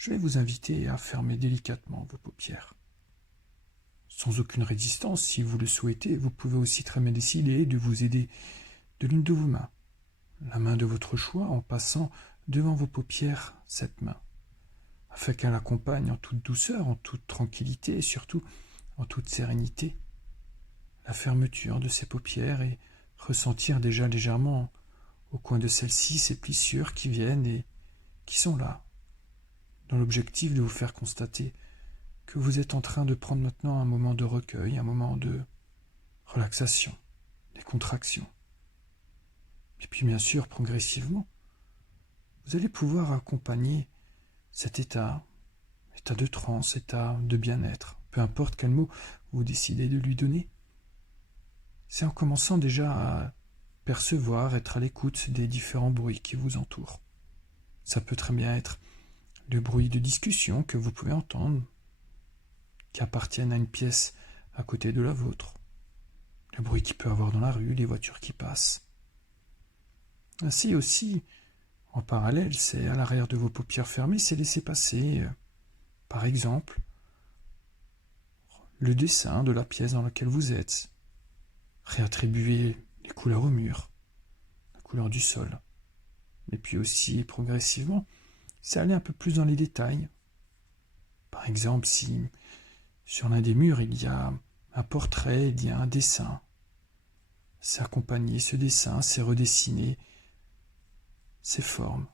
je vais vous inviter à fermer délicatement vos paupières. Sans aucune résistance, si vous le souhaitez, vous pouvez aussi très bien décider de vous aider de l'une de vos mains, la main de votre choix, en passant devant vos paupières cette main, afin qu'elle accompagne en toute douceur, en toute tranquillité et surtout en toute sérénité la fermeture de ces paupières et ressentir déjà légèrement au coin de celles-ci ces plissures qui viennent et qui sont là, dans l'objectif de vous faire constater que vous êtes en train de prendre maintenant un moment de recueil, un moment de relaxation, des contractions. Et puis bien sûr, progressivement, vous allez pouvoir accompagner cet état de transe, état de bien-être, peu importe quel mot vous décidez de lui donner. C'est en commençant déjà à percevoir, être à l'écoute des différents bruits qui vous entourent. Ça peut très bien être le bruit de discussion que vous pouvez entendre, qui appartiennent à une pièce à côté de la vôtre, le bruit qu'il peut y avoir dans la rue, les voitures qui passent. Ainsi aussi, en parallèle, c'est à l'arrière de vos paupières fermées, c'est laisser passer, par exemple, le dessin de la pièce dans laquelle vous êtes, réattribuer les couleurs au mur, la couleur du sol, et puis aussi, progressivement, c'est aller un peu plus dans les détails. Par exemple, si sur l'un des murs il y a un portrait, il y a un dessin, c'est accompagner ce dessin, c'est redessiner ces formes.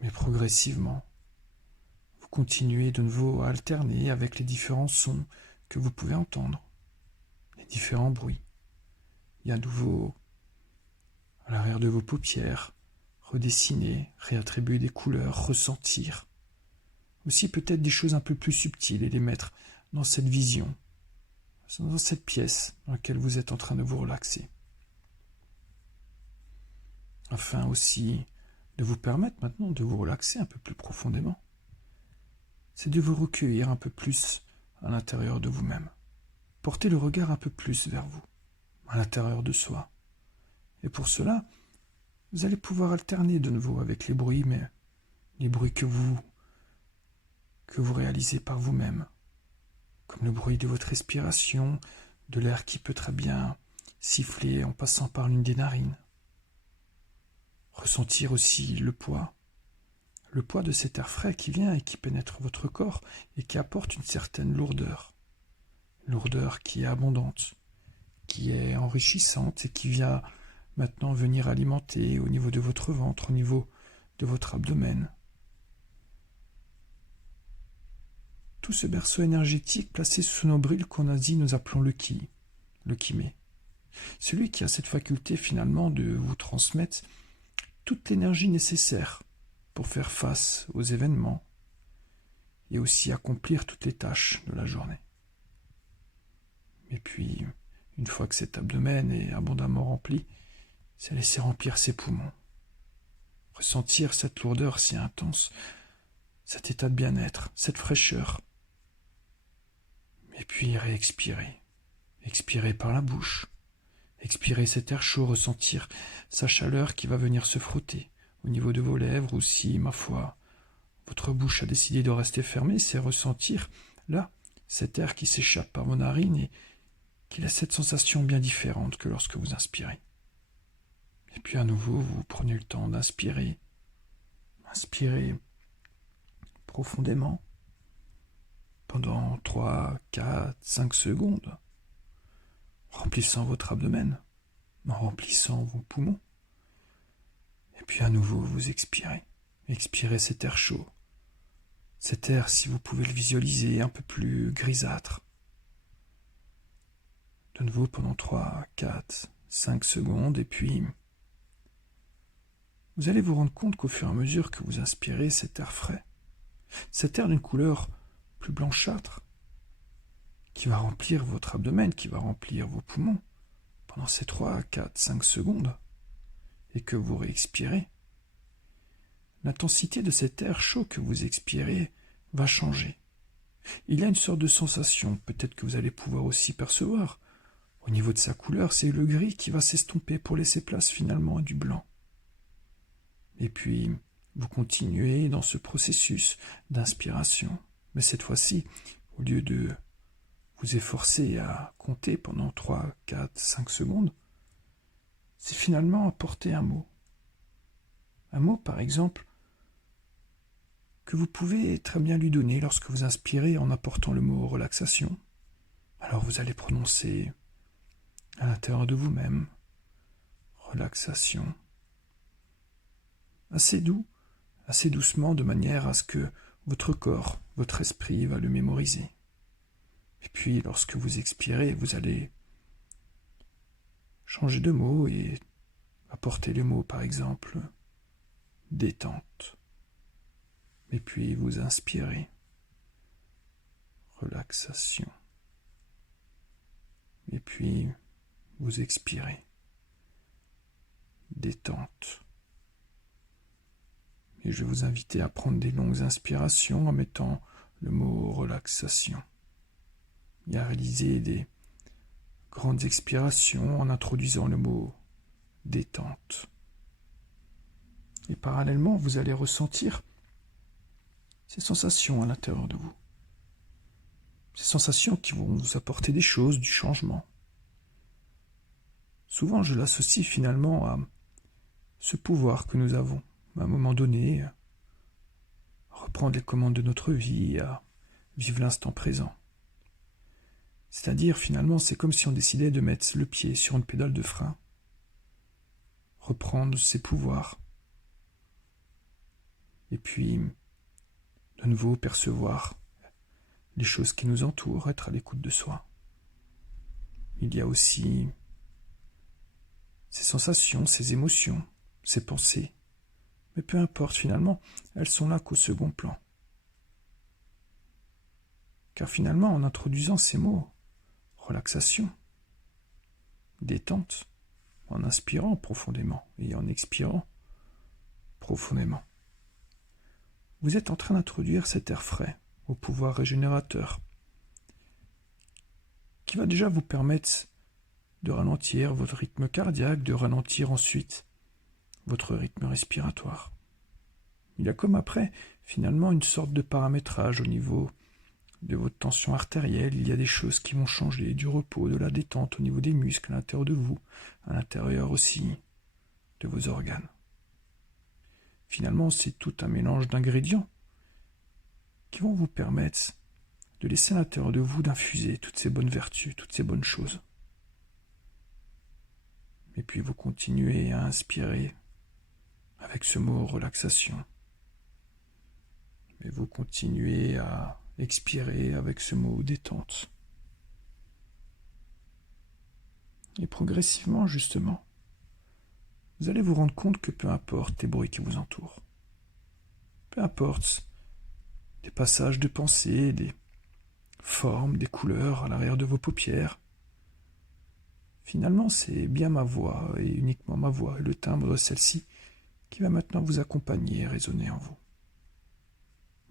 Mais progressivement, vous continuez de nouveau à alterner avec les différents sons que vous pouvez entendre, les différents bruits. Il y a à nouveau, à l'arrière de vos paupières, redessiner, réattribuer des couleurs, ressentir. Aussi peut-être des choses un peu plus subtiles et les mettre dans cette vision, dans cette pièce dans laquelle vous êtes en train de vous relaxer. Afin aussi de vous permettre maintenant de vous relaxer un peu plus profondément. C'est de vous recueillir un peu plus à l'intérieur de vous-même. Portez le regard un peu plus vers vous, à l'intérieur de soi. Et pour cela, vous allez pouvoir alterner de nouveau avec les bruits, mais les bruits que vous réalisez par vous-même, comme le bruit de votre respiration, de l'air qui peut très bien siffler en passant par l'une des narines. Ressentir aussi le poids de cet air frais qui vient et qui pénètre votre corps et qui apporte une certaine lourdeur qui est abondante, qui est enrichissante et qui vient maintenant venir alimenter au niveau de votre ventre, au niveau de votre abdomen. Tout ce berceau énergétique placé sous nos brils qu'en Asie nous appelons le ki, le kimé. Celui qui a cette faculté finalement de vous transmettre toute l'énergie nécessaire pour faire face aux événements et aussi accomplir toutes les tâches de la journée. Et puis, une fois que cet abdomen est abondamment rempli, c'est laisser remplir ses poumons. Ressentir cette lourdeur si intense, cet état de bien-être, cette fraîcheur. Et puis réexpirer. Expirer par la bouche. Expirer cet air chaud, ressentir sa chaleur qui va venir se frotter au niveau de vos lèvres, ou si, ma foi, votre bouche a décidé de rester fermée, c'est ressentir, là, cet air qui s'échappe par vos narines et qui laisse cette sensation bien différente que lorsque vous inspirez. Et puis à nouveau, vous prenez le temps d'inspirer. Inspirez profondément pendant 3, 4, 5 secondes, remplissant votre abdomen, en remplissant vos poumons. Et puis à nouveau, vous expirez. Expirez cet air chaud. Cet air, si vous pouvez le visualiser, un peu plus grisâtre. De nouveau pendant 3, 4, 5 secondes, et puis vous allez vous rendre compte qu'au fur et à mesure que vous inspirez cet air frais, cet air d'une couleur plus blanchâtre, qui va remplir votre abdomen, qui va remplir vos poumons pendant ces 3, 4, 5 secondes, et que vous réexpirez, l'intensité de cet air chaud que vous expirez va changer. Il y a une sorte de sensation, peut-être que vous allez pouvoir aussi percevoir. Au niveau de sa couleur, c'est le gris qui va s'estomper pour laisser place finalement à du blanc. Et puis, vous continuez dans ce processus d'inspiration. Mais cette fois-ci, au lieu de vous efforcer à compter pendant 3, 4, 5 secondes, c'est finalement apporter un mot. Un mot, par exemple, que vous pouvez très bien lui donner lorsque vous inspirez en apportant le mot relaxation. Alors vous allez prononcer à l'intérieur de vous-même relaxation. Assez doux, assez doucement, de manière à ce que votre corps, votre esprit va le mémoriser. Et puis, lorsque vous expirez, vous allez changer de mot et apporter le mot, par exemple, détente. Et puis, vous inspirez, relaxation. Et puis, vous expirez, détente. Et je vais vous inviter à prendre des longues inspirations en mettant le mot relaxation. Et à réaliser des grandes expirations en introduisant le mot détente. Et parallèlement, vous allez ressentir ces sensations à l'intérieur de vous. Ces sensations qui vont vous apporter des choses, du changement. Souvent, je l'associe finalement à ce pouvoir que nous avons, à un moment donné, à reprendre les commandes de notre vie, à vivre l'instant présent. C'est-à-dire, finalement, c'est comme si on décidait de mettre le pied sur une pédale de frein, reprendre ses pouvoirs, et puis, de nouveau, percevoir les choses qui nous entourent, être à l'écoute de soi. Il y a aussi ces sensations, ces émotions, ces pensées, mais peu importe, finalement, elles sont là qu'au second plan. Car finalement, en introduisant ces mots, relaxation, détente, en inspirant profondément et en expirant profondément, vous êtes en train d'introduire cet air frais au pouvoir régénérateur qui va déjà vous permettre de ralentir votre rythme cardiaque, de ralentir ensuite votre rythme respiratoire. Il y a comme après, finalement, une sorte de paramétrage au niveau de votre tension artérielle. Il y a des choses qui vont changer, du repos, de la détente au niveau des muscles à l'intérieur de vous, à l'intérieur aussi de vos organes. Finalement, c'est tout un mélange d'ingrédients qui vont vous permettre de laisser à l'intérieur de vous d'infuser toutes ces bonnes vertus, toutes ces bonnes choses. Et puis vous continuez à inspirer avec ce mot relaxation. Et vous continuez à expirer avec ce mot détente. Et progressivement, justement, vous allez vous rendre compte que peu importe les bruits qui vous entourent, peu importe des passages de pensée, des formes, des couleurs à l'arrière de vos paupières, finalement c'est bien ma voix, et uniquement ma voix, et le timbre de celle-ci, qui va maintenant vous accompagner et résonner en vous.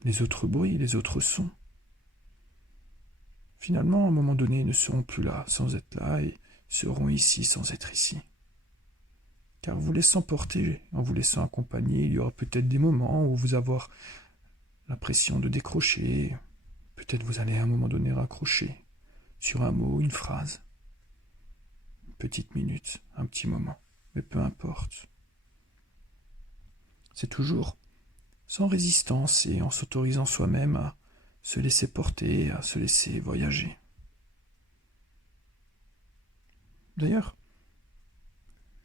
Les autres bruits, les autres sons, finalement, à un moment donné, ne seront plus là sans être là, et seront ici sans être ici. Car vous laissant porter, en vous laissant accompagner, il y aura peut-être des moments où vous avoir l'impression de décrocher, peut-être vous allez à un moment donné raccrocher sur un mot, une phrase, une petite minute, un petit moment, mais peu importe. C'est toujours sans résistance et en s'autorisant soi-même à se laisser porter, à se laisser voyager. D'ailleurs,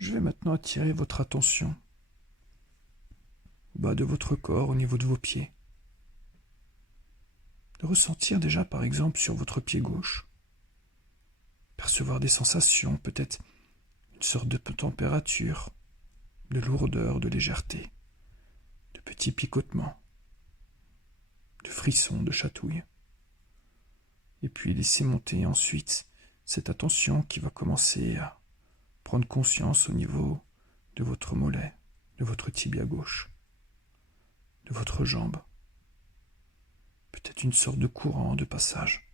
je vais maintenant attirer votre attention au bas de votre corps, au niveau de vos pieds. De ressentir déjà, par exemple, sur votre pied gauche, percevoir des sensations, peut-être une sorte de température, de lourdeur, de légèreté, de petits picotements, de frissons, de chatouilles. Et puis laisser monter ensuite cette attention qui va commencer à prendre conscience au niveau de votre mollet, de votre tibia gauche, de votre jambe. Peut-être une sorte de courant, de passage.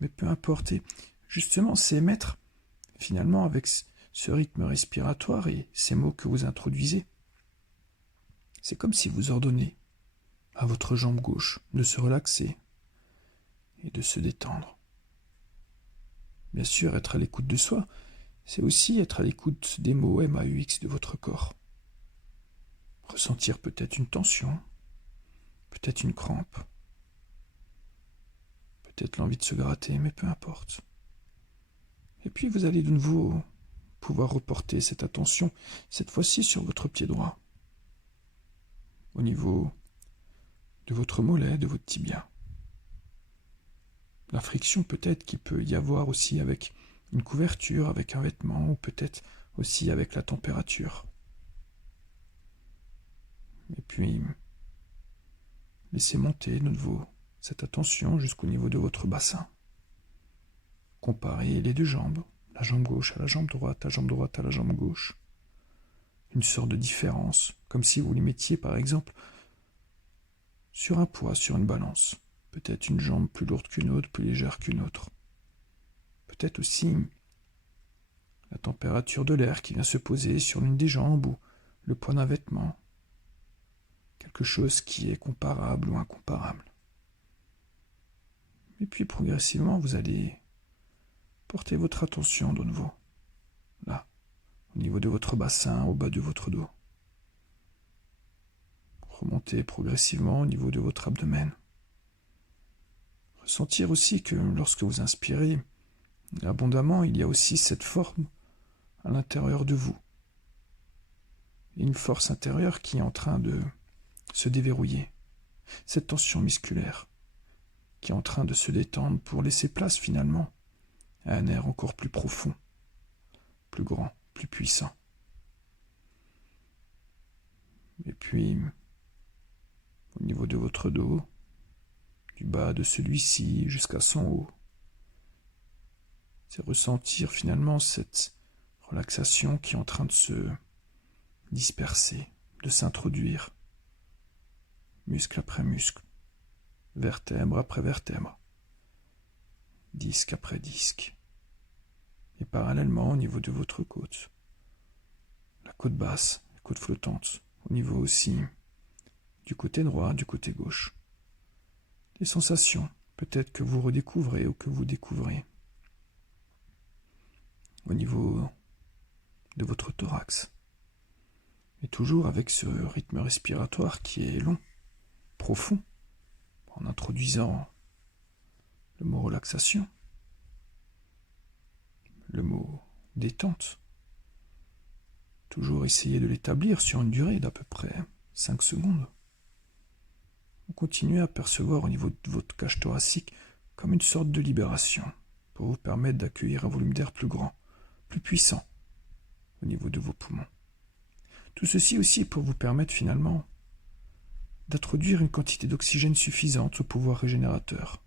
Mais peu importe, et justement c'est mettre finalement avec ce rythme respiratoire et ces mots que vous introduisez, C'est comme si vous ordonnez à votre jambe gauche de se relaxer et de se détendre. Bien sûr, être à l'écoute de soi, c'est aussi être à l'écoute des mots MAUX de votre corps. Ressentir peut-être une tension, peut-être une crampe, peut-être l'envie de se gratter, mais peu importe. Et puis vous allez de nouveau pouvoir reporter cette attention, cette fois-ci sur votre pied droit, au niveau de votre mollet, de votre tibia. La friction peut-être qu'il peut y avoir aussi avec une couverture, avec un vêtement, ou peut-être aussi avec la température. Et puis, laissez monter de nouveau cette attention jusqu'au niveau de votre bassin. Comparez les deux jambes, la jambe gauche à la jambe droite, la jambe droite à la jambe gauche. Une sorte de différence, comme si vous les mettiez par exemple sur un poids, sur une balance. Peut-être une jambe plus lourde qu'une autre, plus légère qu'une autre. Peut-être aussi la température de l'air qui vient se poser sur l'une des jambes ou le poids d'un vêtement. Quelque chose qui est comparable ou incomparable. Et puis progressivement, vous allez porter votre attention de nouveau, là, au niveau de votre bassin, au bas de votre dos. Remontez progressivement au niveau de votre abdomen. Ressentir aussi que lorsque vous inspirez abondamment, il y a aussi cette forme à l'intérieur de vous. Une force intérieure qui est en train de se déverrouiller. Cette tension musculaire qui est en train de se détendre pour laisser place finalement à un air encore plus profond, plus grand, plus puissant. Et puis, au niveau de votre dos, du bas de celui-ci jusqu'à son haut, c'est ressentir finalement cette relaxation qui est en train de se disperser, de s'introduire, muscle après muscle, vertèbre après vertèbre, disque après disque, et parallèlement au niveau de votre côte, la côte basse, la côte flottante, au niveau aussi du côté droit, du côté gauche. Des sensations, peut-être que vous redécouvrez ou que vous découvrez, au niveau de votre thorax, et toujours avec ce rythme respiratoire qui est long, profond, en introduisant le mot relaxation, le mot détente. Toujours essayer de l'établir sur une durée d'à peu près 5 secondes. Vous continuez à percevoir au niveau de votre cage thoracique comme une sorte de libération pour vous permettre d'accueillir un volume d'air plus grand, plus puissant au niveau de vos poumons. Tout ceci aussi pour vous permettre finalement d'introduire une quantité d'oxygène suffisante au pouvoir régénérateur,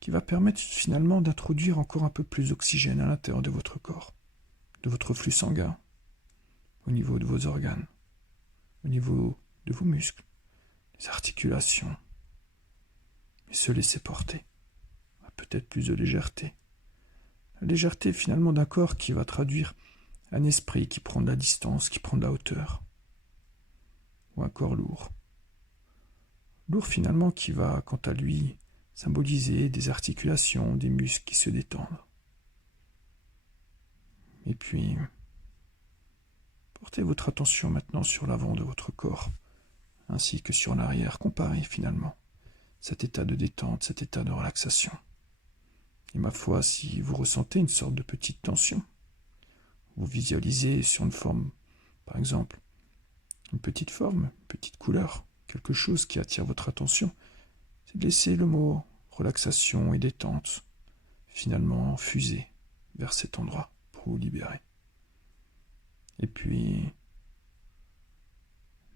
qui va permettre finalement d'introduire encore un peu plus d'oxygène à l'intérieur de votre corps, de votre flux sanguin, au niveau de vos organes, au niveau de vos muscles, des articulations, et se laisser porter à peut-être plus de légèreté. La légèreté finalement d'un corps qui va traduire un esprit qui prend de la distance, qui prend de la hauteur, ou un corps lourd. Lourd finalement qui va, quant à lui, symboliser des articulations, des muscles qui se détendent. Et puis, portez votre attention maintenant sur l'avant de votre corps, ainsi que sur l'arrière. Comparez finalement cet état de détente, cet état de relaxation. Et ma foi, si vous ressentez une sorte de petite tension, vous visualisez sur une forme, par exemple, une petite forme, une petite couleur, quelque chose qui attire votre attention, c'est de laisser le mot relaxation et détente finalement fuser vers cet endroit pour vous libérer. Et puis,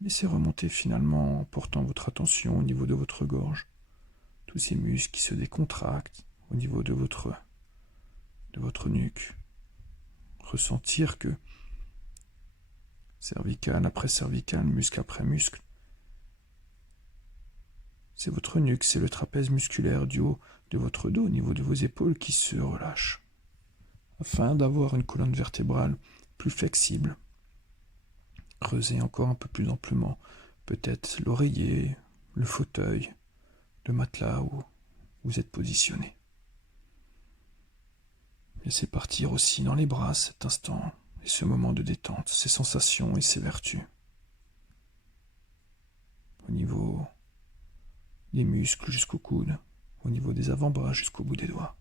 laissez remonter finalement en portant votre attention au niveau de votre gorge, tous ces muscles qui se décontractent au niveau de votre nuque. Ressentir que cervical après cervical, muscle après muscle, c'est votre nuque, c'est le trapèze musculaire du haut de votre dos au niveau de vos épaules qui se relâche, afin d'avoir une colonne vertébrale plus flexible, Creusez encore un peu plus amplement, peut-être l'oreiller, le fauteuil, le matelas où vous êtes positionné. Laissez partir aussi dans les bras cet instant et ce moment de détente, ces sensations et ces vertus. Au niveau des muscles jusqu'au coude, au niveau des avant-bras jusqu'au bout des doigts.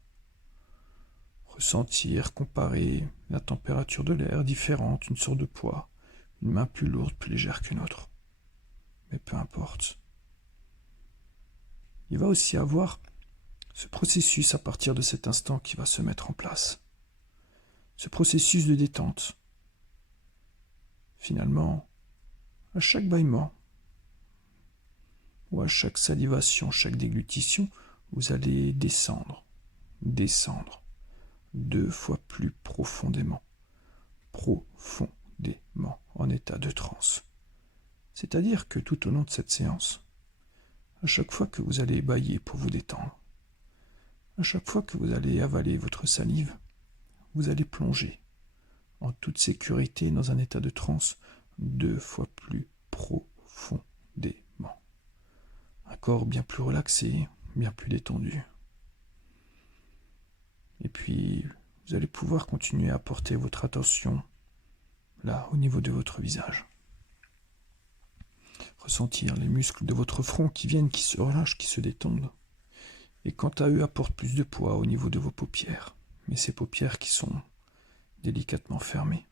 Ressentir, comparer la température de l'air différente, une sorte de poids, une main plus lourde, plus légère qu'une autre. Mais peu importe. Il va aussi avoir ce processus à partir de cet instant qui va se mettre en place. Ce processus de détente. Finalement, à chaque bâillement, ou à chaque salivation, chaque déglutition, vous allez descendre, 2 fois plus profondément, en état de transe. C'est-à-dire que tout au long de cette séance, à chaque fois que vous allez bâiller pour vous détendre, à chaque fois que vous allez avaler votre salive, vous allez plonger en toute sécurité dans un état de transe 2 fois plus profondément. Un corps bien plus relaxé, bien plus détendu. Et puis, vous allez pouvoir continuer à porter votre attention là, au niveau de votre visage. Ressentir les muscles de votre front qui viennent, qui se relâchent, qui se détendent. Et quant à eux, apportent plus de poids au niveau de vos paupières. Mais ces paupières qui sont délicatement fermées.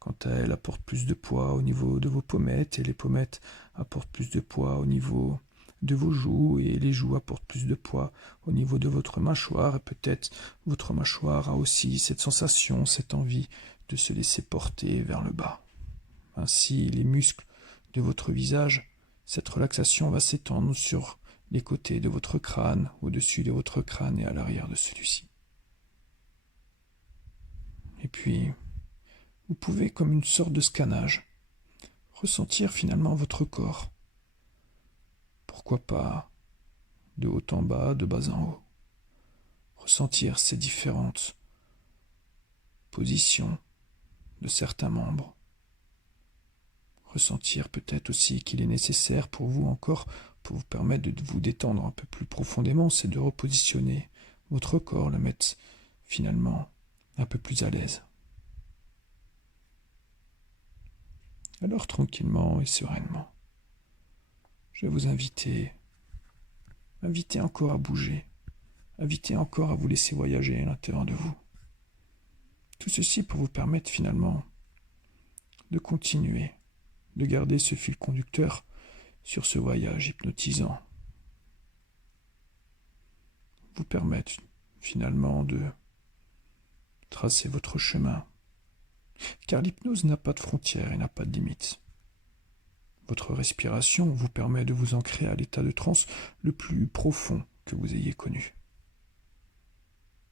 Quant à elles, apportent plus de poids au niveau de vos pommettes, et les pommettes apportent plus de poids au niveau de vos joues, et les joues apportent plus de poids au niveau de votre mâchoire, et peut-être votre mâchoire a aussi cette sensation, cette envie de se laisser porter vers le bas. Ainsi, les muscles de votre visage, cette relaxation va s'étendre sur les côtés de votre crâne, au-dessus de votre crâne et à l'arrière de celui-ci. Et puis, vous pouvez, comme une sorte de scannage, ressentir finalement votre corps. Pourquoi pas de haut en bas, de bas en haut. Ressentir ces différentes positions de certains membres. Ressentir peut-être aussi qu'il est nécessaire pour vous encore, pour vous permettre de vous détendre un peu plus profondément, c'est de repositionner votre corps, le mettre finalement un peu plus à l'aise. Alors tranquillement et sereinement, je vais vous inviter encore à bouger, inviter encore à vous laisser voyager à l'intérieur de vous. Tout ceci pour vous permettre finalement de continuer, de garder ce fil conducteur sur ce voyage hypnotisant. Vous permettre finalement de tracer votre chemin. Car l'hypnose n'a pas de frontières et n'a pas de limites. Votre respiration vous permet de vous ancrer à l'état de transe le plus profond que vous ayez connu.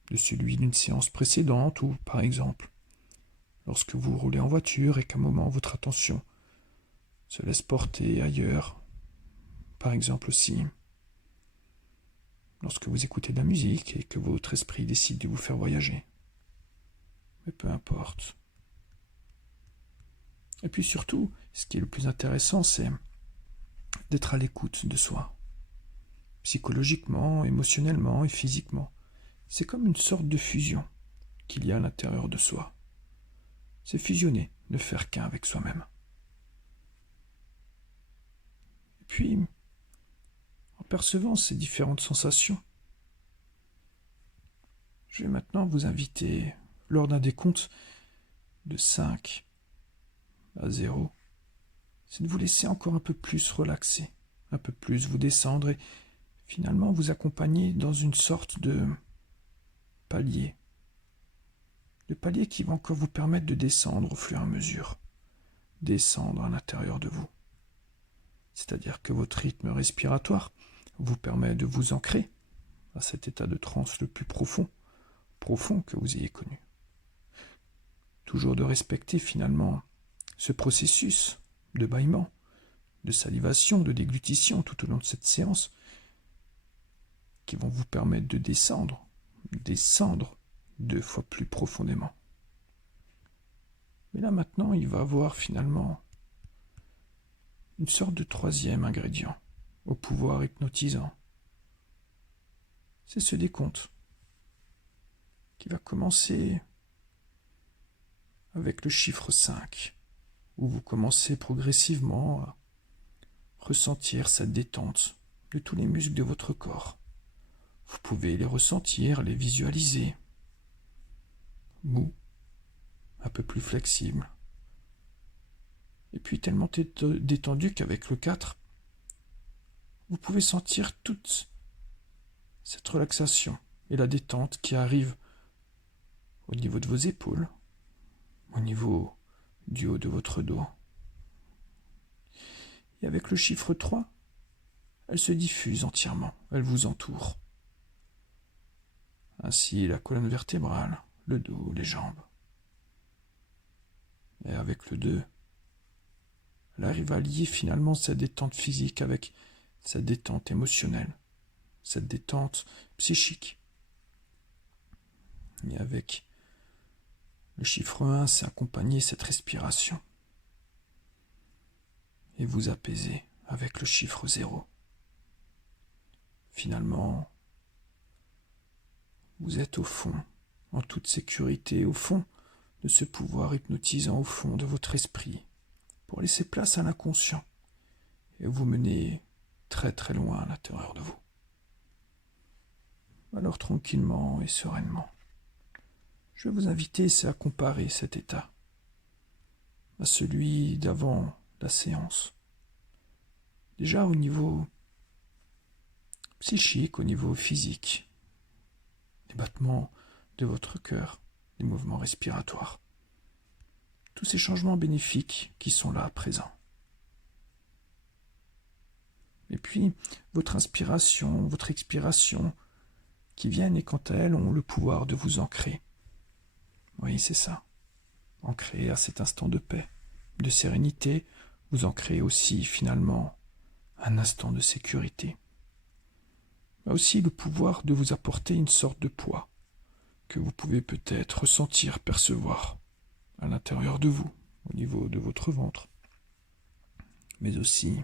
De celui d'une séance précédente ou, par exemple, lorsque vous roulez en voiture et qu'à un moment votre attention se laisse porter ailleurs, par exemple aussi, lorsque vous écoutez de la musique et que votre esprit décide de vous faire voyager. Mais peu importe. Et puis surtout, ce qui est le plus intéressant, c'est d'être à l'écoute de soi. Psychologiquement, émotionnellement et physiquement. C'est comme une sorte de fusion qu'il y a à l'intérieur de soi. C'est fusionner, ne faire qu'un avec soi-même. Et puis, en percevant ces différentes sensations, je vais maintenant vous inviter, lors d'un décompte de 5 à 0, c'est de vous laisser encore un peu plus relaxer, un peu plus vous descendre et finalement vous accompagner dans une sorte de palier. Le palier qui va encore vous permettre de descendre au fur et à mesure, descendre à l'intérieur de vous. C'est-à-dire que votre rythme respiratoire vous permet de vous ancrer à cet état de transe le plus profond que vous ayez connu. Toujours de respecter finalement ce processus de bâillement, de salivation, de déglutition tout au long de cette séance qui vont vous permettre de descendre 2 fois plus profondément. Mais là maintenant, il va avoir finalement une sorte de troisième ingrédient au pouvoir hypnotisant. C'est ce décompte qui va commencer avec le chiffre 5, où vous commencez progressivement à ressentir cette détente de tous les muscles de votre corps. Vous pouvez les ressentir, les visualiser. Mous, un peu plus flexibles. Et puis tellement détendu qu'avec le 4, vous pouvez sentir toute cette relaxation et la détente qui arrive au niveau de vos épaules, au niveau du haut de votre dos. Et avec le chiffre 3, elle se diffuse entièrement, elle vous entoure. Ainsi la colonne vertébrale, le dos, les jambes. Et avec le 2, elle arrive à lier finalement cette détente physique avec cette détente émotionnelle, cette détente psychique. Et avec le chiffre 1, c'est accompagner cette respiration. Et vous apaiser avec le chiffre 0. Finalement, vous êtes au fond, en toute sécurité, au fond de ce pouvoir hypnotisant, au fond de votre esprit, pour laisser place à l'inconscient et vous mener très très loin à l'intérieur de vous. Alors tranquillement et sereinement, je vais vous inviter à comparer cet état à celui d'avant la séance. Déjà au niveau psychique, au niveau physique, les battements de votre cœur, les mouvements respiratoires, tous ces changements bénéfiques qui sont là présents. Et puis, votre inspiration, votre expiration, qui viennent et quant à elles ont le pouvoir de vous ancrer. Oui, c'est ça. Ancrer à cet instant de paix, de sérénité, vous ancrez aussi finalement un instant de sécurité. A aussi le pouvoir de vous apporter une sorte de poids que vous pouvez peut-être ressentir, percevoir à l'intérieur de vous, au niveau de votre ventre, mais aussi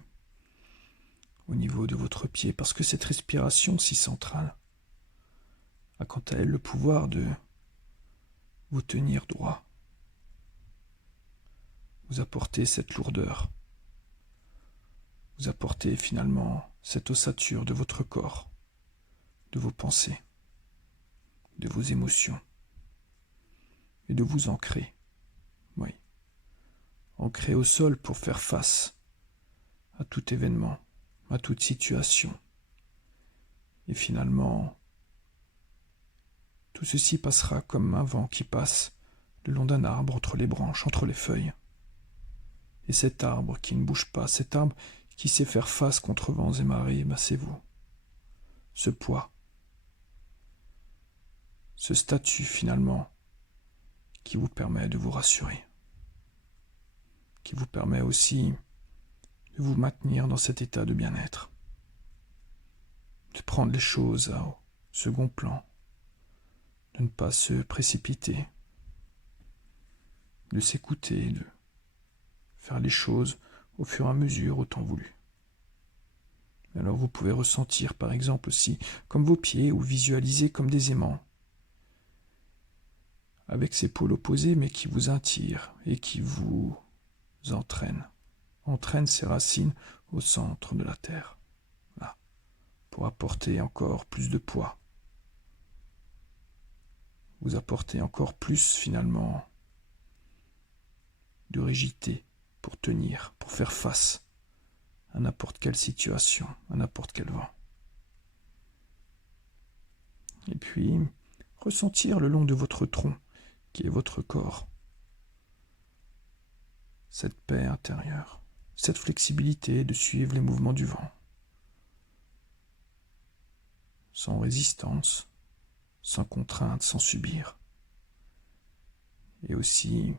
au niveau de votre pied, parce que cette respiration si centrale a quant à elle le pouvoir de vous tenir droit, vous apporter cette lourdeur, vous apporter finalement cette ossature de votre corps, de vos pensées, de vos émotions, et de vous ancrer, oui, ancrer au sol pour faire face à tout événement, à toute situation. Et finalement, tout ceci passera comme un vent qui passe le long d'un arbre, entre les branches, entre les feuilles. Et cet arbre qui ne bouge pas, cet arbre qui sait faire face contre vents et marées, c'est vous. Ce poids, ce statut finalement, qui vous permet de vous rassurer, qui vous permet aussi de vous maintenir dans cet état de bien-être, de prendre les choses au second plan, de ne pas se précipiter, de s'écouter, de faire les choses au fur et à mesure au temps voulu. Alors vous pouvez ressentir par exemple aussi comme vos pieds ou visualiser comme des aimants, avec ces pôles opposés mais qui vous attirent et qui vous entraînent ses racines au centre de la terre, là, pour apporter encore plus de poids, vous apporter encore plus finalement de rigidité pour tenir, pour faire face à n'importe quelle situation, à n'importe quel vent. Et puis, ressentir le long de votre tronc, qui est votre corps, cette paix intérieure, cette flexibilité de suivre les mouvements du vent, sans résistance, sans contrainte, sans subir. Et aussi,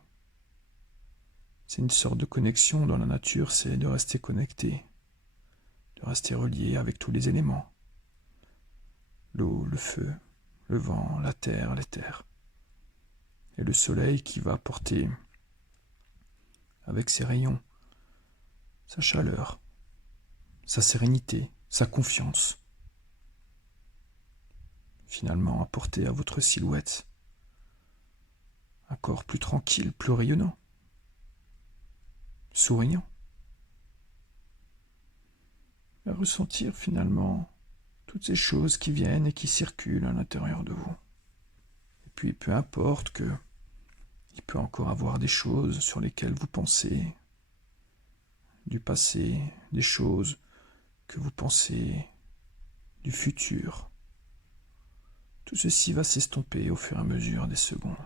c'est une sorte de connexion dans la nature, c'est de rester connecté, de rester relié avec tous les éléments. L'eau, le feu, le vent, la terre, l'éther. Et le soleil qui va apporter avec ses rayons, sa chaleur, sa sérénité, sa confiance. Finalement, apporter à votre silhouette un corps plus tranquille, plus rayonnant, souriant. À ressentir finalement toutes ces choses qui viennent et qui circulent à l'intérieur de vous. Et puis, peu importe que il peut encore avoir des choses sur lesquelles vous pensez, du passé, des choses que vous pensez du futur. Tout ceci va s'estomper au fur et à mesure des secondes.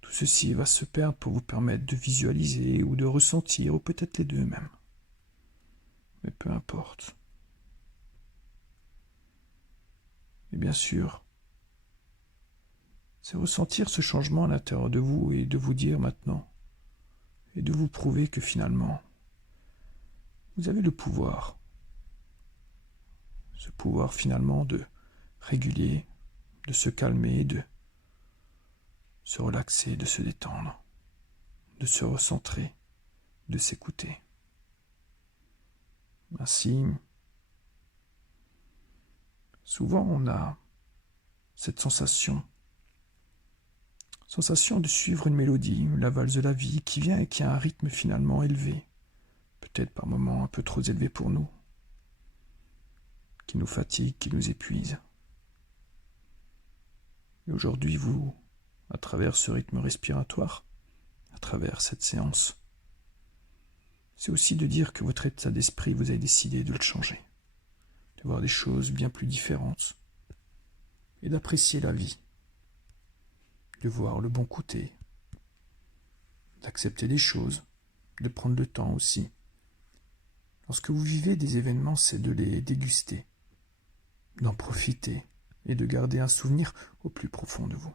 Tout ceci va se perdre pour vous permettre de visualiser ou de ressentir, ou peut-être les deux même. Mais peu importe. Et bien sûr, c'est ressentir ce changement à l'intérieur de vous et de vous dire maintenant, et de vous prouver que finalement, vous avez le pouvoir. Ce pouvoir finalement de réguler, de se calmer, de se relaxer, de se détendre, de se recentrer, de s'écouter. Ainsi, souvent on a cette sensation de suivre une mélodie, la valse de la vie qui vient et qui a un rythme finalement élevé, peut-être par moments un peu trop élevé pour nous, qui nous fatigue, qui nous épuise. Et aujourd'hui, vous, à travers ce rythme respiratoire, à travers cette séance, c'est aussi de dire que votre état d'esprit, vous avez décidé de le changer, de voir des choses bien plus différentes, et d'apprécier la vie, de voir le bon côté, d'accepter des choses, de prendre le temps aussi. Lorsque vous vivez des événements, c'est de les déguster, d'en profiter et de garder un souvenir au plus profond de vous.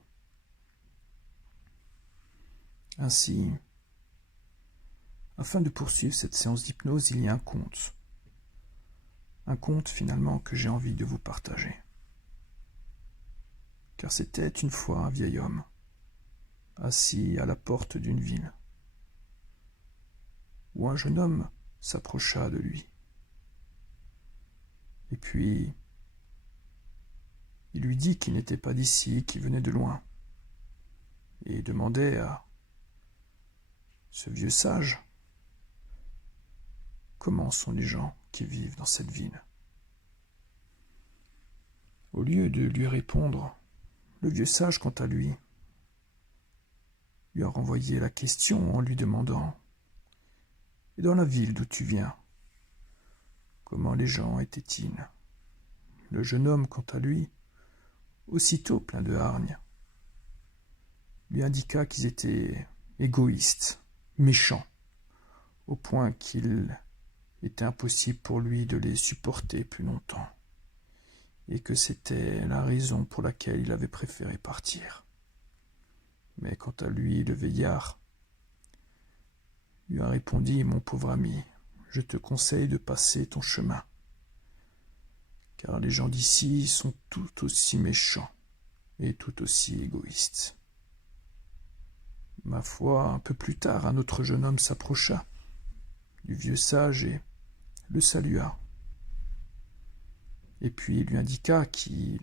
Ainsi, afin de poursuivre cette séance d'hypnose, il y a un conte. Un conte finalement que j'ai envie de vous partager. Car c'était une fois un vieil homme, assis à la porte d'une ville, où un jeune homme s'approcha de lui. Et puis, il lui dit qu'il n'était pas d'ici, qu'il venait de loin, et demandait à ce vieux sage comment sont les gens qui vivent dans cette ville. Au lieu de lui répondre, le vieux sage, quant à lui a renvoyé la question en lui demandant « Et dans la ville d'où tu viens, comment les gens étaient-ils » Le jeune homme, quant à lui, aussitôt plein de hargne, lui indiqua qu'ils étaient égoïstes, méchants, au point qu'il était impossible pour lui de les supporter plus longtemps, et que c'était la raison pour laquelle il avait préféré partir. Mais quant à lui, le vieillard lui a répondu « Mon pauvre ami, je te conseille de passer ton chemin, car les gens d'ici sont tout aussi méchants et tout aussi égoïstes. » Ma foi, un peu plus tard, un autre jeune homme s'approcha du vieux sage et le salua. Et puis il lui indiqua qu'il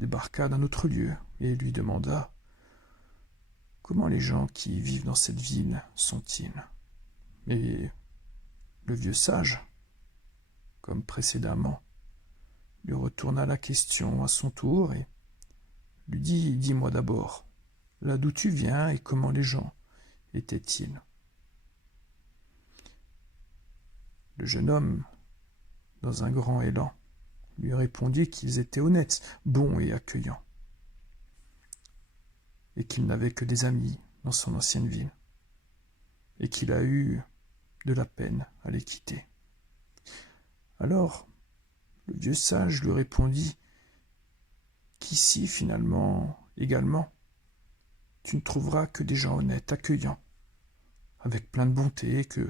débarqua d'un autre lieu et lui demanda comment les gens qui vivent dans cette ville sont-ils. Et le vieux sage, comme précédemment, lui retourna la question à son tour et lui dit « Dis-moi d'abord, là d'où tu viens et comment les gens étaient-ils » Le jeune homme, dans un grand élan, lui répondit qu'ils étaient honnêtes, bons et accueillants, et qu'il n'avait que des amis dans son ancienne ville, et qu'il a eu de la peine à les quitter. Alors, le vieux sage lui répondit qu'ici, finalement, également, tu ne trouveras que des gens honnêtes, accueillants, avec plein de bonté, et que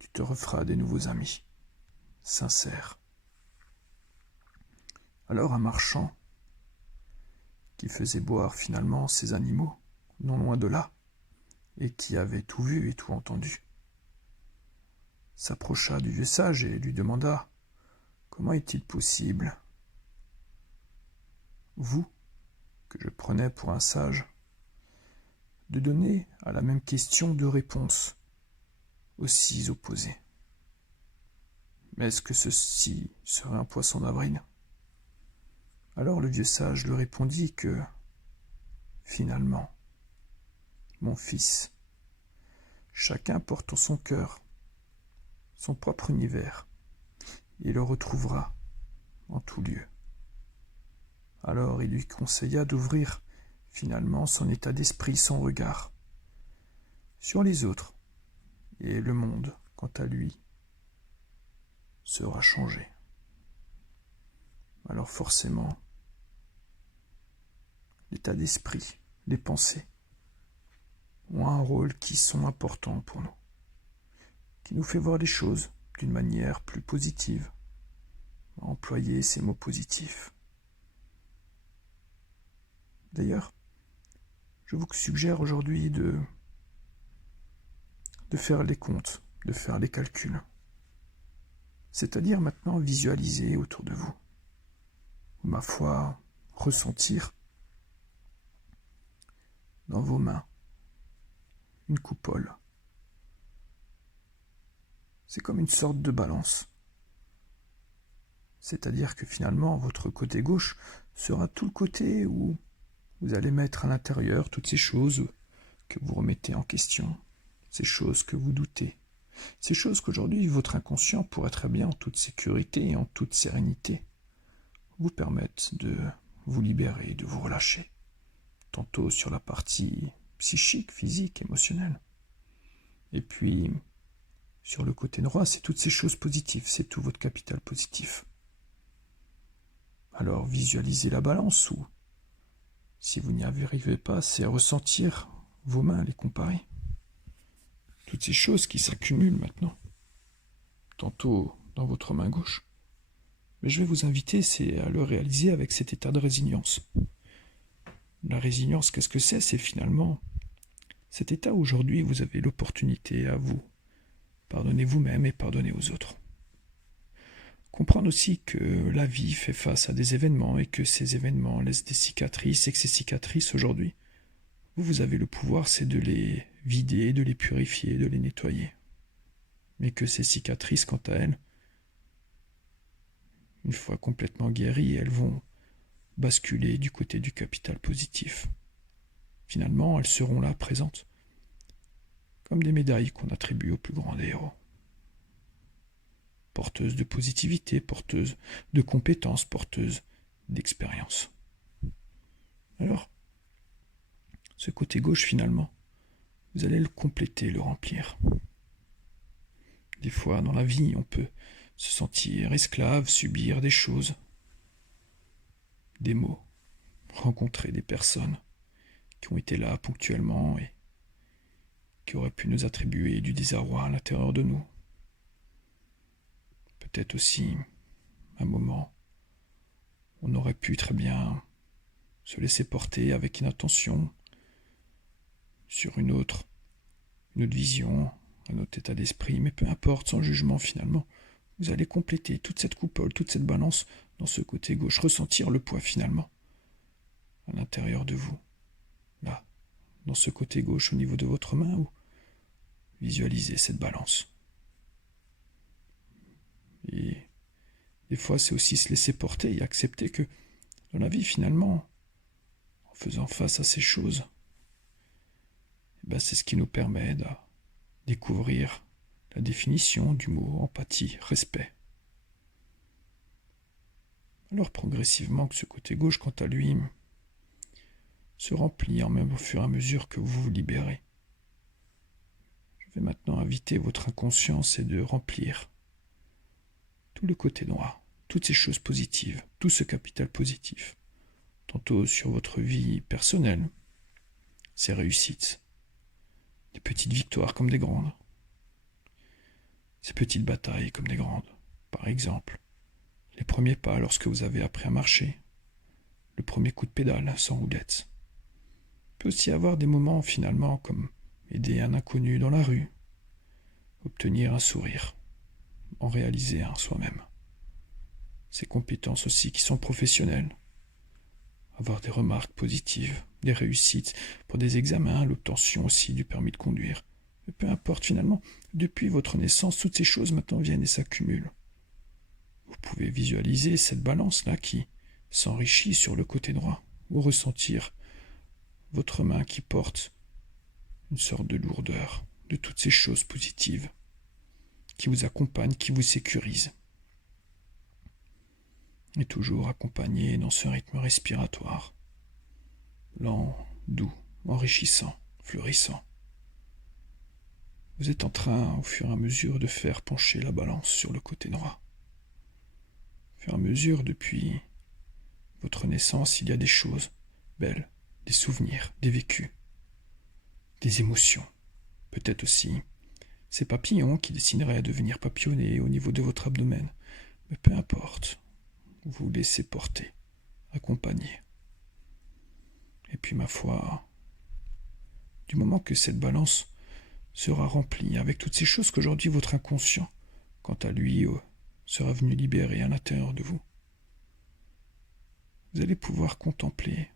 tu te referas des nouveaux amis, sincères. Alors un marchand, qui faisait boire finalement ses animaux, non loin de là, et qui avait tout vu et tout entendu, s'approcha du vieux sage et lui demanda « Comment est-il possible, vous, que je prenais pour un sage, de donner à la même question deux réponses aussi opposées? Mais est-ce que ceci serait un poisson d'avril ?» Alors le vieux sage lui répondit que, finalement, mon fils, chacun porte en son cœur son propre univers, et le retrouvera en tout lieu. Alors il lui conseilla d'ouvrir finalement son état d'esprit, son regard sur les autres, et le monde, quant à lui, sera changé. Alors forcément, l'état d'esprit, les pensées, ont un rôle qui sont importants pour nous, qui nous fait voir les choses d'une manière plus positive, employer ces mots positifs. D'ailleurs, je vous suggère aujourd'hui de faire les comptes, de faire les calculs, c'est-à-dire maintenant visualiser autour de vous, ou ma foi, ressentir dans vos mains une coupole. C'est comme une sorte de balance. C'est-à-dire que finalement, votre côté gauche sera tout le côté où vous allez mettre à l'intérieur toutes ces choses que vous remettez en question, ces choses que vous doutez, ces choses qu'aujourd'hui votre inconscient pourrait très bien en toute sécurité et en toute sérénité vous permettre de vous libérer, de vous relâcher, tantôt sur la partie psychique, physique, émotionnelle. Et puis, sur le côté droit, c'est toutes ces choses positives, c'est tout votre capital positif. Alors visualisez la balance, ou si vous n'y arrivez pas, c'est ressentir vos mains, les comparer. Toutes ces choses qui s'accumulent maintenant, tantôt dans votre main gauche. Mais je vais vous inviter, c'est à le réaliser avec cet état de résilience. La résilience, qu'est-ce que c'est? C'est finalement cet état où aujourd'hui vous avez l'opportunité à vous pardonner vous-même et pardonner aux autres. Comprendre aussi que la vie fait face à des événements et que ces événements laissent des cicatrices et que ces cicatrices aujourd'hui, vous avez le pouvoir, c'est de les vider, de les purifier, de les nettoyer. Mais que ces cicatrices, quant à elles, une fois complètement guéries, elles vont basculer du côté du capital positif. Finalement, elles seront là, présentes, comme des médailles qu'on attribue aux plus grands des héros. Porteuses de positivité, porteuses de compétences, porteuses d'expérience. Alors, ce côté gauche, finalement, vous allez le compléter, le remplir. Des fois, dans la vie, on peut se sentir esclave, subir des choses, des mots, rencontrer des personnes qui ont été là ponctuellement et qui auraient pu nous attribuer du désarroi à l'intérieur de nous. Peut-être aussi, un moment, on aurait pu très bien se laisser porter avec inattention sur une autre vision, un autre état d'esprit, mais peu importe, sans jugement finalement, vous allez compléter toute cette coupole, toute cette balance dans ce côté gauche, ressentir le poids finalement à l'intérieur de vous, là, dans ce côté gauche au niveau de votre main, ou visualisez cette balance. Et des fois, c'est aussi se laisser porter et accepter que dans la vie, finalement, en faisant face à ces choses, c'est ce qui nous permet de découvrir la définition du mot empathie, respect. Alors progressivement que ce côté gauche, quant à lui, se remplit même au fur et à mesure que vous vous libérez. Je vais maintenant inviter votre inconscience et de remplir tout le côté noir, toutes ces choses positives, tout ce capital positif, tantôt sur votre vie personnelle, ces réussites, des petites victoires comme des grandes, ces petites batailles comme des grandes. Par exemple, les premiers pas lorsque vous avez appris à marcher, le premier coup de pédale sans roulette. Il peut aussi y avoir des moments finalement comme aider un inconnu dans la rue, obtenir un sourire, en réaliser un soi-même. Ces compétences aussi qui sont professionnelles. Avoir des remarques positives, des réussites pour des examens, l'obtention aussi du permis de conduire. Mais peu importe finalement, depuis votre naissance, toutes ces choses maintenant viennent et s'accumulent. Vous pouvez visualiser cette balance-là qui s'enrichit sur le côté droit, ou ressentir votre main qui porte une sorte de lourdeur de toutes ces choses positives qui vous accompagnent, qui vous sécurisent. Et toujours accompagné dans ce rythme respiratoire, lent, doux, enrichissant, fleurissant. Vous êtes en train, au fur et à mesure, de faire pencher la balance sur le côté droit. Au fur et à mesure, depuis votre naissance, il y a des choses belles, des souvenirs, des vécus, des émotions. Peut-être aussi ces papillons qui dessineraient à devenir papillonnés au niveau de votre abdomen. Mais peu importe, vous vous laissez porter, accompagner. Et puis, ma foi, du moment que cette balance sera remplie avec toutes ces choses qu'aujourd'hui votre inconscient, quant à lui, sera venu libérer à l'intérieur de vous, vous allez pouvoir contempler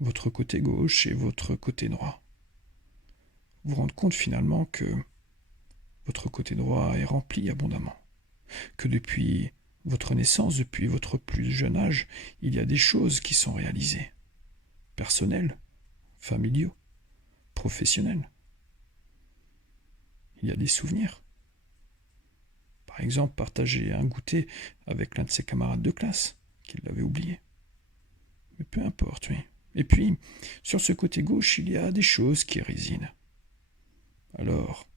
votre côté gauche et votre côté droit. Vous rendre compte finalement que votre côté droit est rempli abondamment, que depuis votre naissance, depuis votre plus jeune âge, il y a des choses qui sont réalisées, personnelles, familiaux, professionnels. Il y a des souvenirs. Par exemple, partager un goûter avec l'un de ses camarades de classe, qu'il l'avait oublié. Mais peu importe, oui. Et puis, sur ce côté gauche, il y a des choses qui résident. Alors,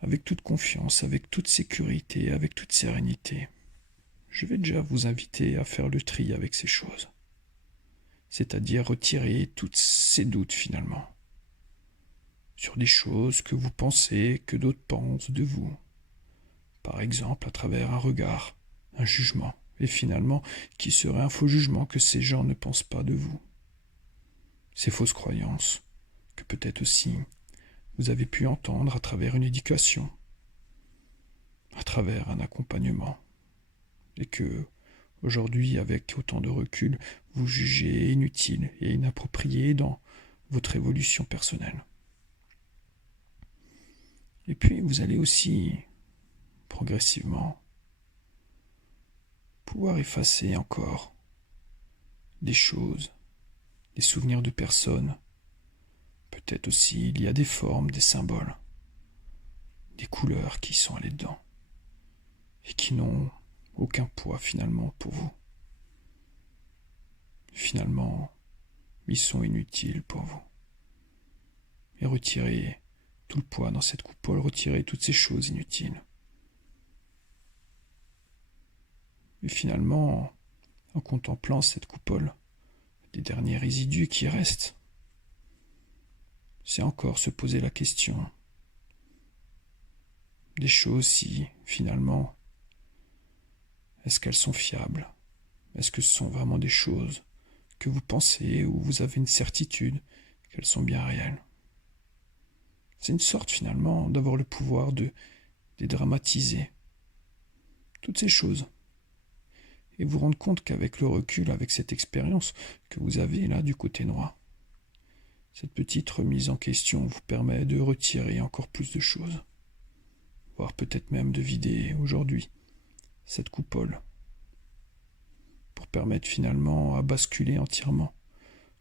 avec toute confiance, avec toute sécurité, avec toute sérénité, je vais déjà vous inviter à faire le tri avec ces choses. C'est-à-dire retirer tous ces doutes finalement, sur des choses que vous pensez, que d'autres pensent de vous. Par exemple, à travers un regard, un jugement, et finalement, qui serait un faux jugement que ces gens ne pensent pas de vous. Ces fausses croyances, que peut-être aussi vous avez pu entendre à travers une éducation, à travers un accompagnement, et que, aujourd'hui, avec autant de recul, vous jugez inutile et inapproprié dans votre évolution personnelle. Et puis, vous allez aussi, progressivement, pouvoir effacer encore des choses, des souvenirs de personnes. Peut-être aussi il y a des formes, des symboles, des couleurs qui sont allées dedans et qui n'ont aucun poids finalement pour vous. Finalement, ils sont inutiles pour vous. Et retirez tout le poids dans cette coupole, retirez toutes ces choses inutiles. Et finalement, en contemplant cette coupole, les derniers résidus qui restent, c'est encore se poser la question des choses si, finalement, est-ce qu'elles sont fiables? Est-ce que ce sont vraiment des choses que vous pensez ou vous avez une certitude qu'elles sont bien réelles? C'est une sorte, finalement, d'avoir le pouvoir de dédramatiser toutes ces choses et vous rendre compte qu'avec le recul, avec cette expérience que vous avez là du côté droit, cette petite remise en question vous permet de retirer encore plus de choses, voire peut-être même de vider aujourd'hui cette coupole, pour permettre finalement à basculer entièrement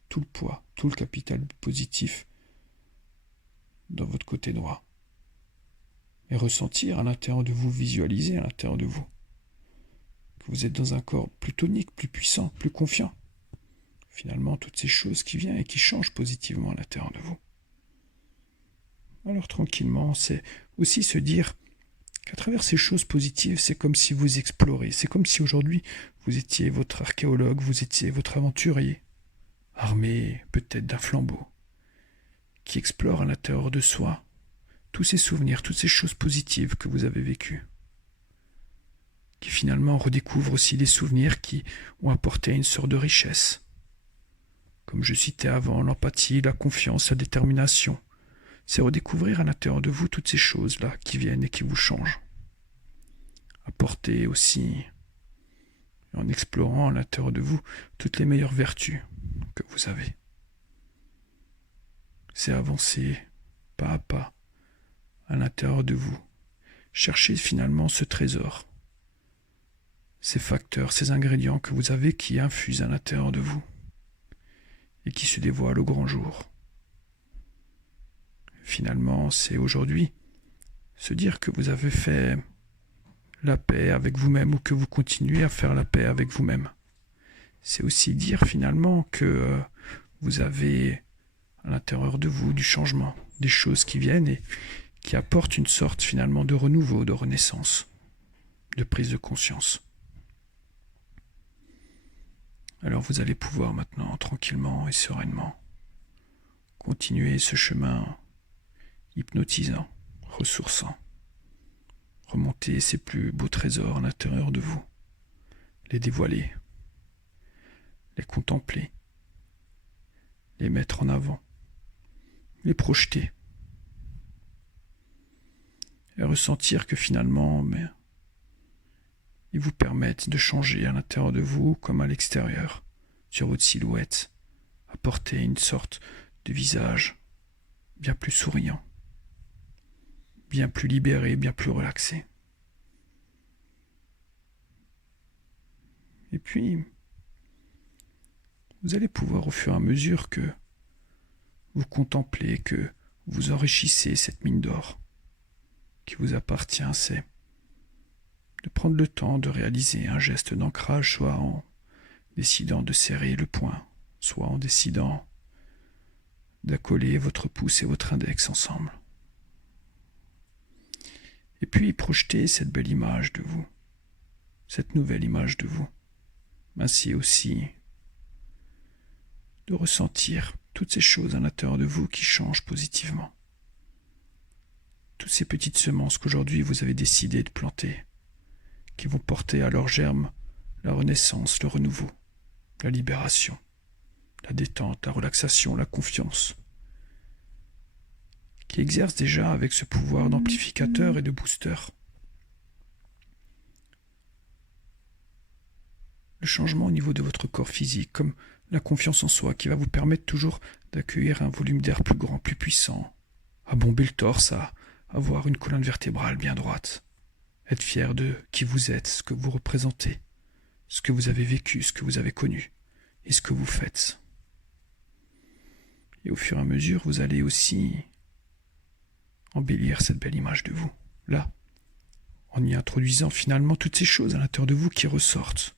tout le poids, tout le capital positif dans votre côté droit, et ressentir à l'intérieur de vous, visualiser à l'intérieur de vous, que vous êtes dans un corps plus tonique, plus puissant, plus confiant. Finalement, toutes ces choses qui viennent et qui changent positivement à l'intérieur de vous. Alors tranquillement, c'est aussi se dire qu'à travers ces choses positives, c'est comme si vous explorez, c'est comme si aujourd'hui vous étiez votre archéologue, vous étiez votre aventurier, armé peut-être d'un flambeau, qui explore à l'intérieur de soi tous ces souvenirs, toutes ces choses positives que vous avez vécues, qui finalement redécouvre aussi des souvenirs qui ont apporté une sorte de richesse, Comme je citais avant, l'empathie, la confiance, la détermination. C'est redécouvrir à l'intérieur de vous toutes ces choses-là qui viennent et qui vous changent. Apporter aussi, en explorant à l'intérieur de vous, toutes les meilleures vertus que vous avez. C'est avancer pas à pas à l'intérieur de vous. Cherchez finalement ce trésor, ces facteurs, ces ingrédients que vous avez qui infusent à l'intérieur de vous et qui se dévoilent au grand jour. Finalement, c'est aujourd'hui se dire que vous avez fait la paix avec vous-même ou que vous continuez à faire la paix avec vous-même. C'est aussi dire finalement que vous avez à l'intérieur de vous du changement, des choses qui viennent et qui apportent une sorte finalement de renouveau, de renaissance, de prise de conscience. Alors vous allez pouvoir maintenant, tranquillement et sereinement, continuer ce chemin hypnotisant, ressourçant, remonter ces plus beaux trésors à l'intérieur de vous, les dévoiler, les contempler, les mettre en avant, les projeter, et ressentir que finalement, ils vous permettent de changer à l'intérieur de vous comme à l'extérieur, sur votre silhouette, apporter une sorte de visage bien plus souriant, bien plus libéré, bien plus relaxé. Et puis, vous allez pouvoir au fur et à mesure que vous contemplez, que vous enrichissez cette mine d'or qui vous appartient, c'est de prendre le temps de réaliser un geste d'ancrage, soit en décidant de serrer le poing, soit en décidant d'accoler votre pouce et votre index ensemble. Et puis projeter cette belle image de vous, cette nouvelle image de vous. Ainsi aussi de ressentir toutes ces choses à l'intérieur de vous qui changent positivement. Toutes ces petites semences qu'aujourd'hui vous avez décidé de planter, qui vont porter à leur germe la renaissance, le renouveau, la libération, la détente, la relaxation, la confiance, qui exercent déjà avec ce pouvoir d'amplificateur et de booster le changement au niveau de votre corps physique, comme la confiance en soi qui va vous permettre toujours d'accueillir un volume d'air plus grand, plus puissant, à bomber le torse, à avoir une colonne vertébrale bien droite, être fier de qui vous êtes, ce que vous représentez, ce que vous avez vécu, ce que vous avez connu et ce que vous faites. Et au fur et à mesure, vous allez aussi embellir cette belle image de vous, là, en y introduisant finalement toutes ces choses à l'intérieur de vous qui ressortent,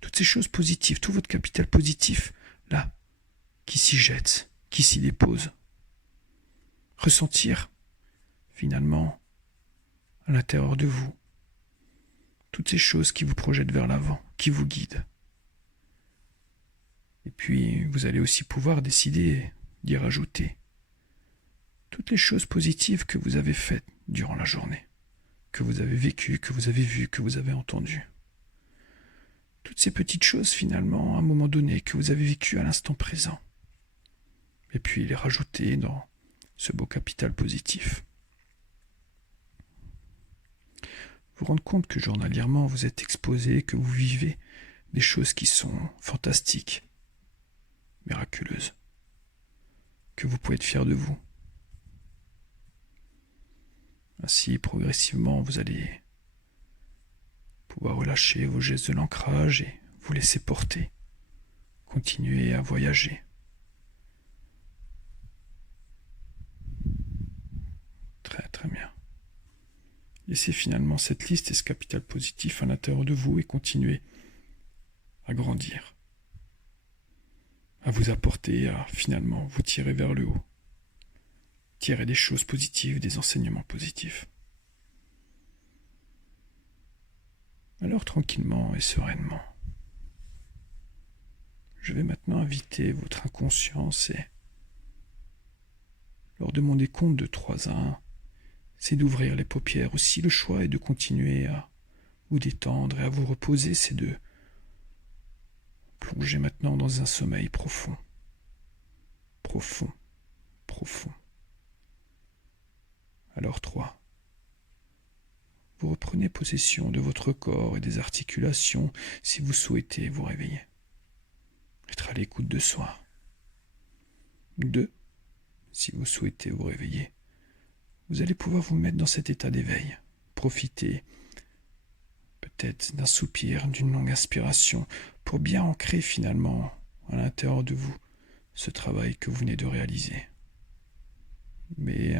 toutes ces choses positives, tout votre capital positif, là, qui s'y jette, qui s'y dépose. Ressentir, finalement, à l'intérieur de vous, toutes ces choses qui vous projettent vers l'avant, qui vous guident. Et puis, vous allez aussi pouvoir décider d'y rajouter toutes les choses positives que vous avez faites durant la journée, que vous avez vécues, que vous avez vues, que vous avez entendues. Toutes ces petites choses, finalement, à un moment donné, que vous avez vécues à l'instant présent. Et puis les rajouter dans ce beau capital positif. Vous rendre compte que journalièrement, vous êtes exposé, que vous vivez des choses qui sont fantastiques, miraculeuses, que vous pouvez être fier de vous. Ainsi, progressivement, vous allez pouvoir relâcher vos gestes de l'ancrage et vous laisser porter. Continuez à voyager. Très très bien. Laissez finalement cette liste et ce capital positif à l'intérieur de vous et continuez à grandir, à vous apporter, à finalement vous tirer vers le haut. Tirer des choses positives, des enseignements positifs. Alors tranquillement et sereinement, je vais maintenant inviter votre inconscience et, lors de mon décompte de 3 à 1, c'est d'ouvrir les paupières. Aussi le choix est de continuer à vous détendre et à vous reposer, c'est de plonger maintenant dans un sommeil profond, profond, profond. Alors 3. Vous reprenez possession de votre corps et des articulations si vous souhaitez vous réveiller. Être à l'écoute de soi. 2. Si vous souhaitez vous réveiller, vous allez pouvoir vous mettre dans cet état d'éveil. Profitez peut-être d'un soupir, d'une longue aspiration, pour bien ancrer finalement à l'intérieur de vous ce travail que vous venez de réaliser. Mais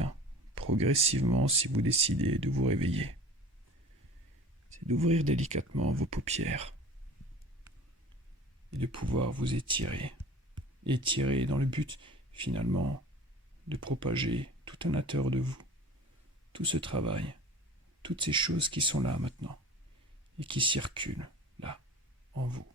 progressivement, si vous décidez de vous réveiller, c'est d'ouvrir délicatement vos paupières et de pouvoir vous étirer dans le but finalement de propager tout à l'intérieur de vous tout ce travail, toutes ces choses qui sont là maintenant et qui circulent là en vous.